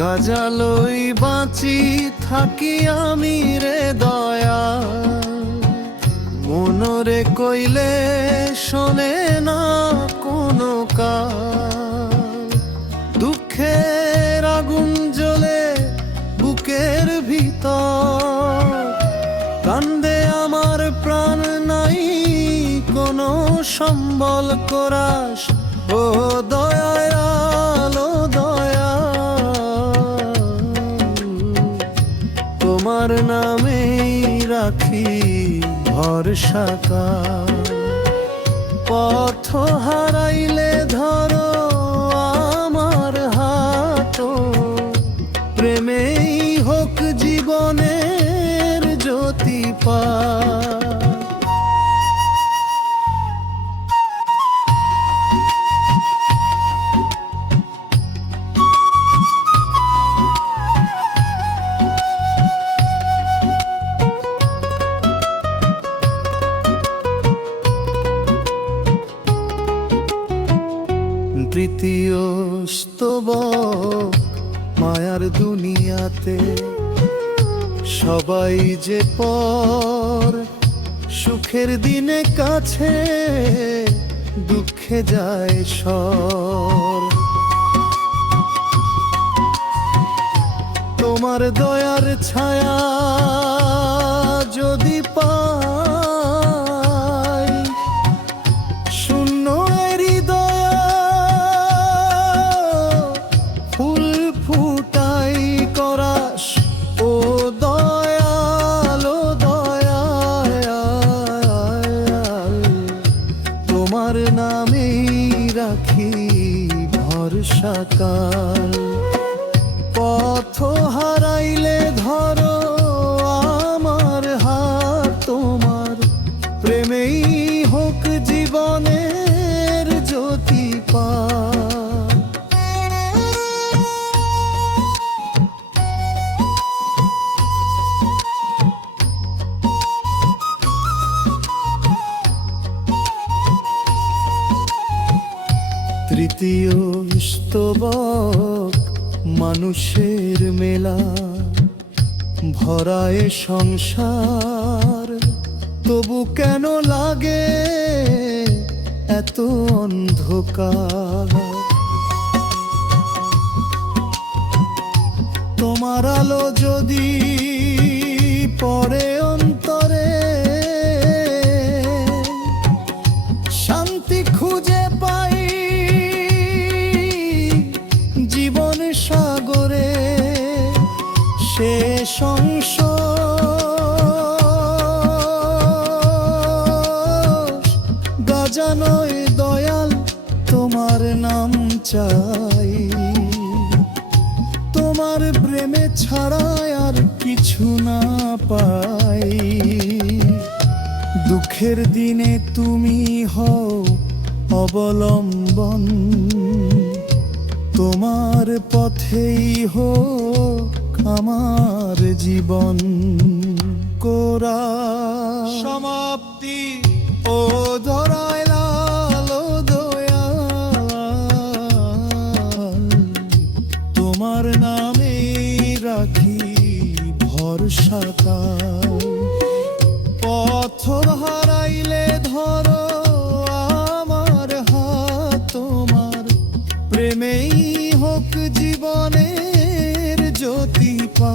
গাজালই বাঁচি থাকি আমি রে দয়া, মনরে কইলে শোনে না কোনো কাল। দুঃখের আগুন জ্বলে বুকের ভিতর, কান্দে আমার প্রাণ নাই কোনো সম্বল কোরাস। ও দয়ার আলো দয়া, তোমার নামেই রাখি ভরসা। পথ হারাইলে ধরো আমার হাত, প্রেমেই হোক জীবনের জ্যোতি পা। তৃতীয় স্তবক মায়ার দুনিয়াতে, সবাই যে পর সুখের দিনে কাছে, দুঃখে যায় সর। তোমার দয়ার ছায়া যদি পাই, শূন্য হৃদয় ফুল ফুটাই করাস। ও দয়ালো দয়াল, তোমার নামেই রাখি ভরসাকাল। পথ হারাইলে ধরো আমার হাত, তোমার প্রেমেই হোক জীবনের জ্যোতি পা। তৃতীয় স্তবক মানুষের মেলা, ভরায় সংসার, তবু কেন লাগে এত অন্ধকার। তোমার আলো যদি পড়ে অন্তরে, শান্তি খুঁজে পাই জীবন সাগরে। সে সংশয় গাজানয় দয়াল, তোমার নাম চাই। তোমার প্রেমে ছাড়া আর কিছু না পাই। দুঃখের দিনে তুমি হও অবলম্বন, তোমার পথেই হোক আমার জীবন। কোরা সমাপ্তি ও ধরায় আলো দয়াল, তোমার নামে রাখি ভরসাকাল। পথ হারাইলে ধরো আমার হাত, তোমার প্রেমেই হোক জীবনের জ্যোতি পা।